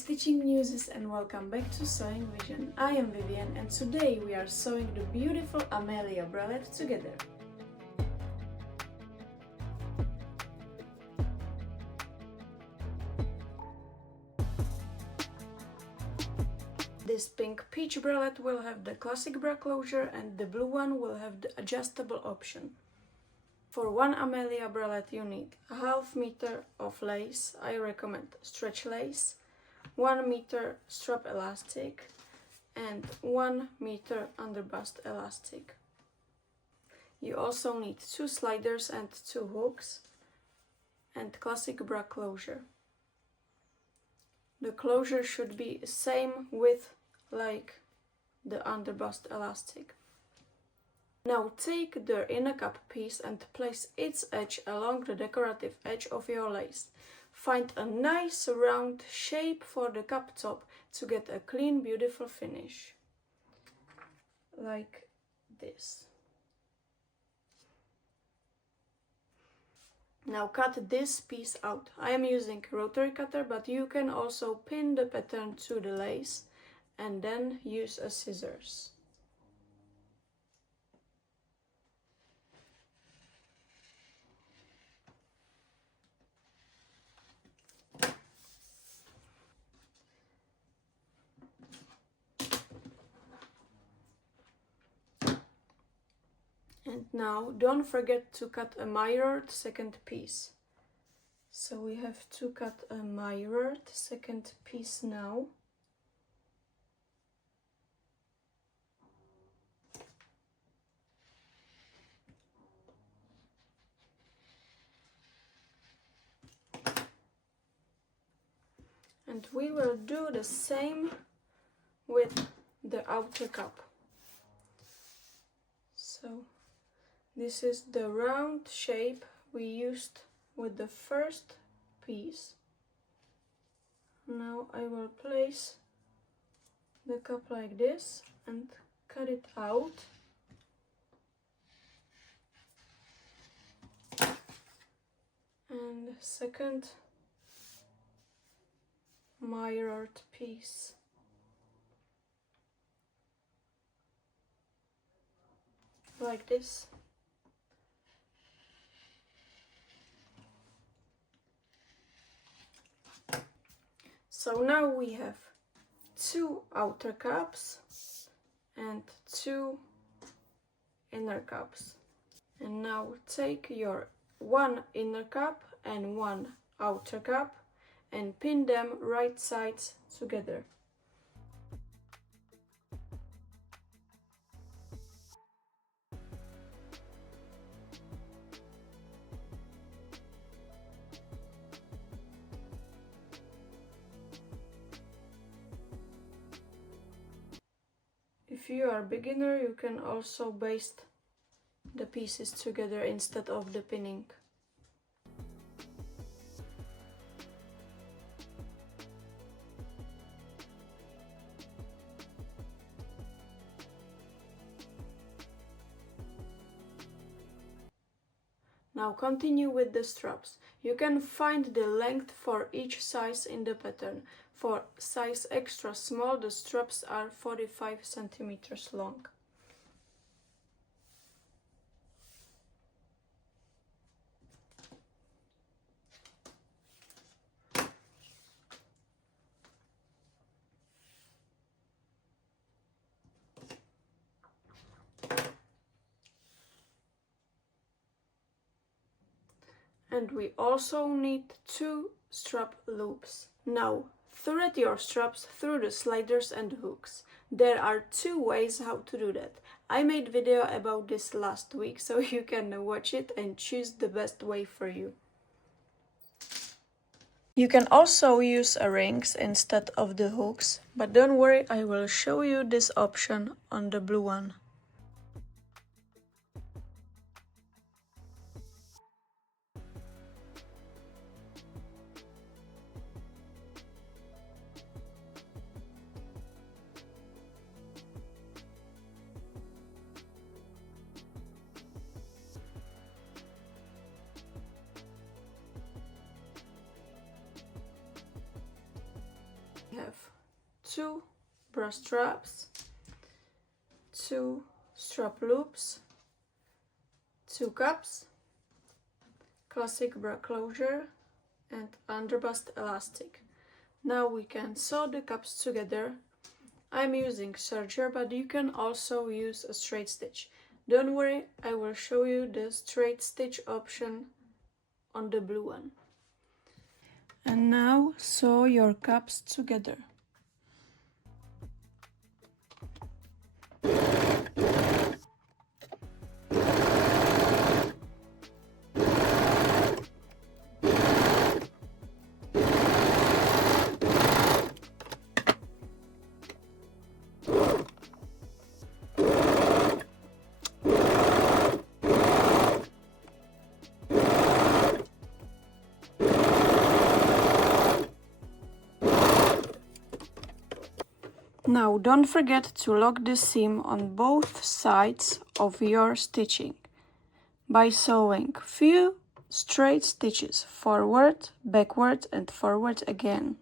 stitching muses and welcome back to Sewing Vision. I am Vivian and today we are sewing the beautiful Amelia Bralette together. This pink peach bralette will have the classic bra closure and the blue one will have the adjustable option. For one Amelia bralette you need a half meter of lace, I recommend stretch lace, 1 meter strap elastic and 1 meter underbust elastic. You also need 2 sliders and 2 hooks and classic bra closure. The closure should be same width like the underbust elastic. Now take the inner cup piece and place its edge along the decorative edge of your lace. Find a nice round shape for the cup top to get a clean, beautiful finish. Like this. Now cut this piece out. I am using a rotary cutter, but you can also pin the pattern to the lace and then use a scissors. And now don't forget to cut a mirrored second piece. So we have to cut a mirrored second piece now. And we will do the same with the outer cup. So this is the round shape we used with the first piece. Now I will place the cup like this and cut it out. And second mirrored piece. Like this. So now we have 2 outer cups and 2 inner cups. And now take your 1 inner cup and 1 outer cup and pin them right sides together. If you are a beginner, you can also baste the pieces together instead of the pinning. Now continue with the straps. You can find the length for each size in the pattern. For size extra small, the straps are 45 centimeters long. And we also need 2 strap loops. Now thread your straps through the sliders and hooks. There are 2 ways how to do that. I made video about this last week, so you can watch it and choose the best way for you. You can also use rings instead of the hooks, but don't worry, I will show you this option on the blue one. 2 bra straps, 2 strap loops, 2 cups, classic bra closure, and underbust elastic. Now we can sew the cups together. I'm using serger, but you can also use a straight stitch. Don't worry, I will show you the straight stitch option on the blue one. And now sew your cups together. Now don't forget to lock the seam on both sides of your stitching by sewing few straight stitches forward, backward and forward again.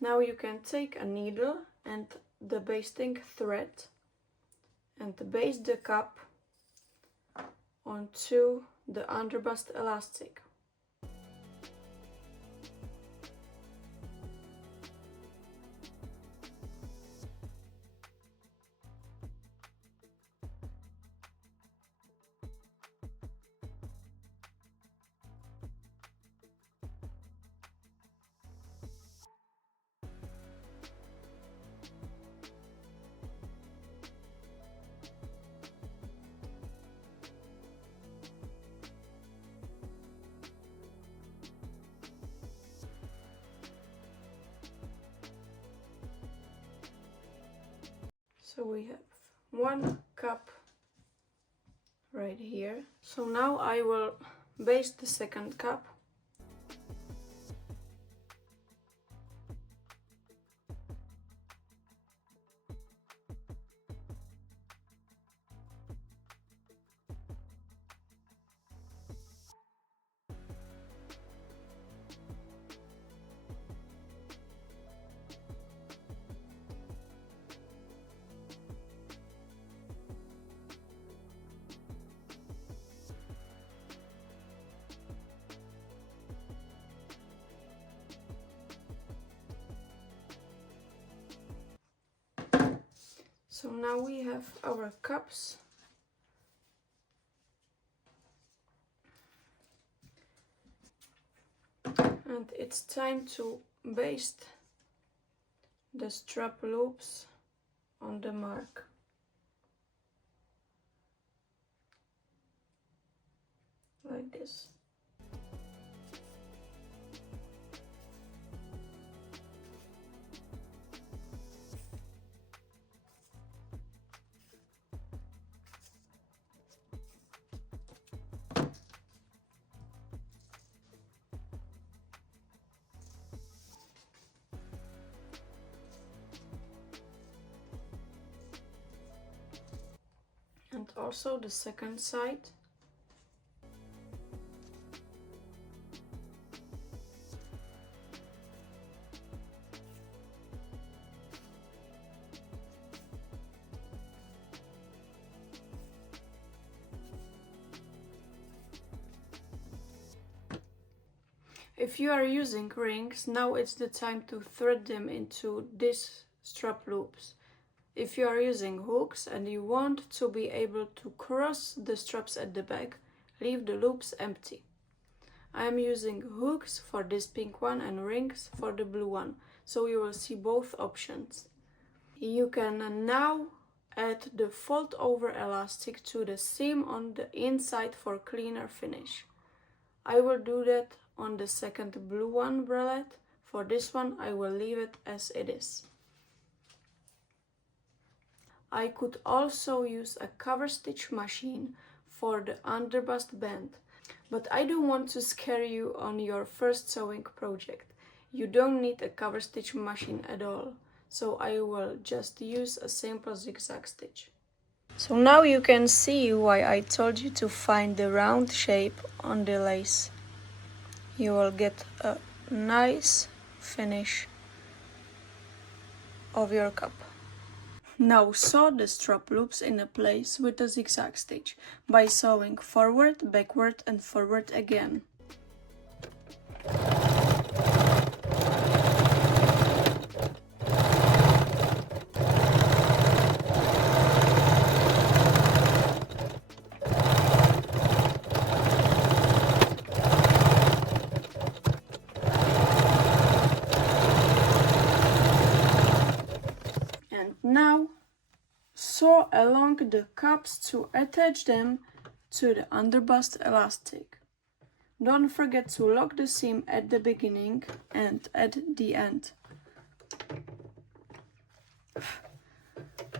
Now you can take a needle and the basting thread and baste the cup onto the underbust elastic. So we have 1 cup right here. So now I will baste the second cup. So now we have our cups. And it's time to baste the strap loops on the mark. Like this. And also the second side. If you are using rings, now it's the time to thread them into these strap loops. If you are using hooks and you want to be able to cross the straps at the back, leave the loops empty. I am using hooks for this pink one and rings for the blue one, so you will see both options. You can now add the fold over elastic to the seam on the inside for cleaner finish. I will do that on the second blue one bralette. For this one I will leave it as it is. I could also use a cover stitch machine for the underbust band, but I don't want to scare you on your first sewing project. You don't need a cover stitch machine at all, so I will just use a simple zigzag stitch. So now you can see why I told you to find the round shape on the lace. You will get a nice finish of your cup. Now sew the strap loops in place with a zigzag stitch by sewing forward, backward and forward again. And now sew along the cups to attach them to the underbust elastic. Don't forget to lock the seam at the beginning and at the end.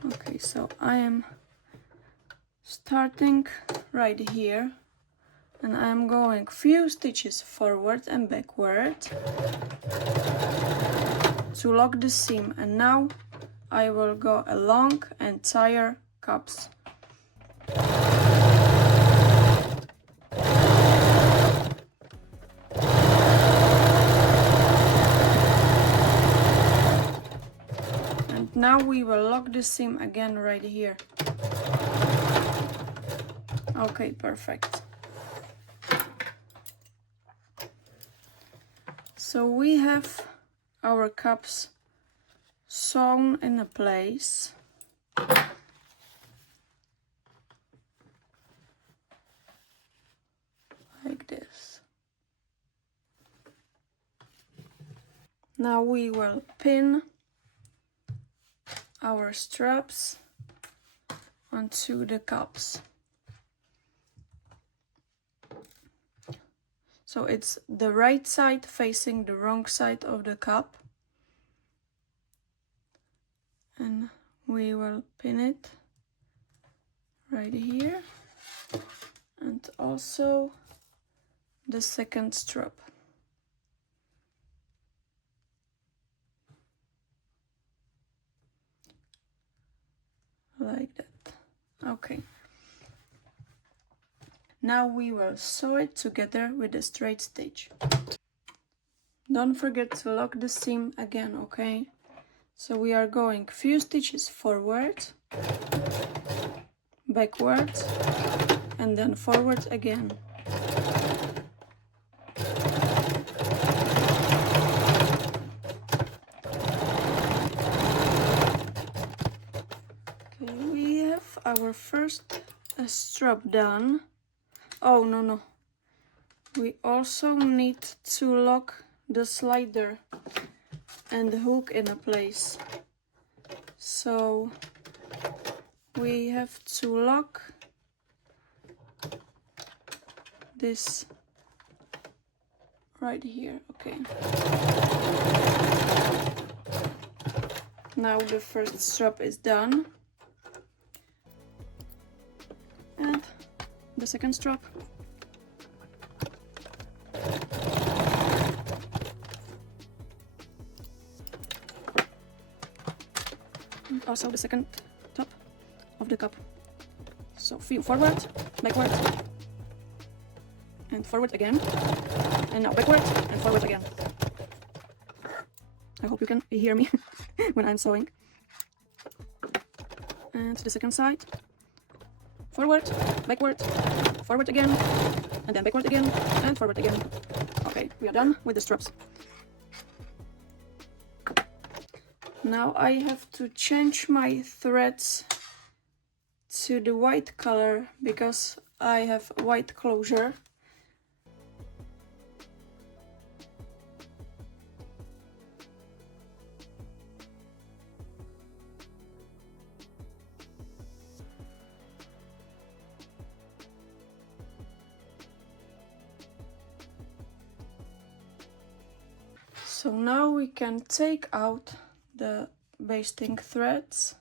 Okay, so I am starting right here and I am going few stitches forward and backward to lock the seam, and now I will go along entire cups. And now we will lock the seam again right here. Okay, perfect. So we have our cups sewn in a place. Like this. Now we will pin our straps onto the cups. So it's the right side facing the wrong side of the cup. And we will pin it right here. And also the second strap. Like that. Okay. Now we will sew it together with a straight stitch. Don't forget to lock the seam again, okay? So we are going few stitches forward, backward, and then forward again. Okay, we have our first strap done. Oh, no. We also need to lock the slider and the hook in a place. So we have to lock this right here. Okay. Now the first strap is done. And the second strap. And also the second top of the cup. So few forward, backward, and forward again. And now backward and forward again. I hope you can hear me when I'm sewing. And the second side. Forward, backward, forward again, and then backward again, and forward again. Okay, we are done with the straps. Now I have to change my threads to the white color because I have white closure. So now we can take out the basting threads.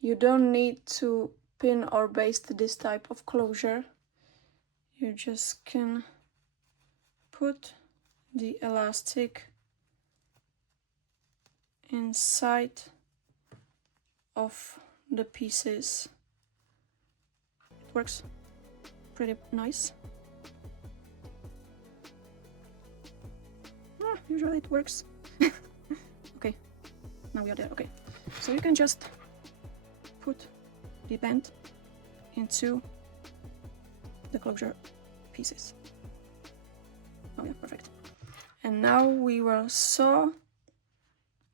You don't need to pin or baste this type of closure. you just can put the elastic inside of the pieces. It works pretty nice. Usually it works. Okay, now we are there. Okay, so you can just put the band into the closure pieces. Oh yeah, perfect. And now we will sew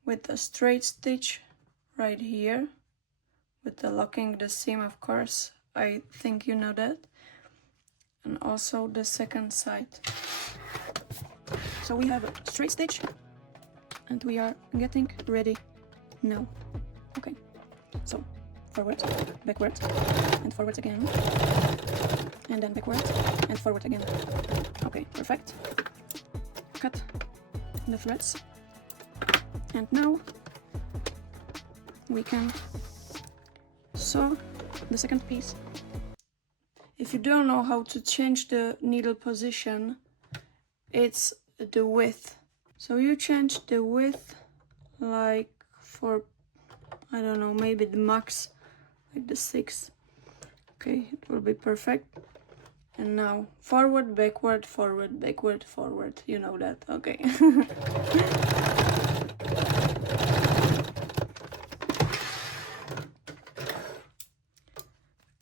with a straight stitch right here, with the locking the seam, of course. I think you know that. And also the second side. So we have a straight stitch and we are getting ready now. Okay, so forward, backward, and forward again, and then backward and forward again. Okay, perfect. Cut the threads, and now we can sew the second piece. If you don't know how to change the needle position, it's the width. So you change the width like for, I don't know, maybe the max, like the 6. Okay, it will be perfect. And now forward, backward, forward, backward, forward. You know that, okay.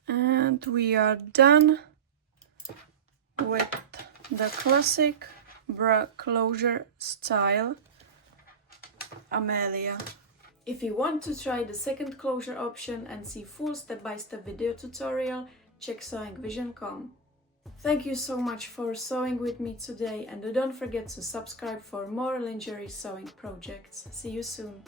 And we are done with the classic bra closure style Amelia. If you want to try the second closure option and see full step-by-step video tutorial, check sewingvision.com. Thank you so much for sewing with me today, and don't forget to subscribe for more lingerie sewing projects. See you soon.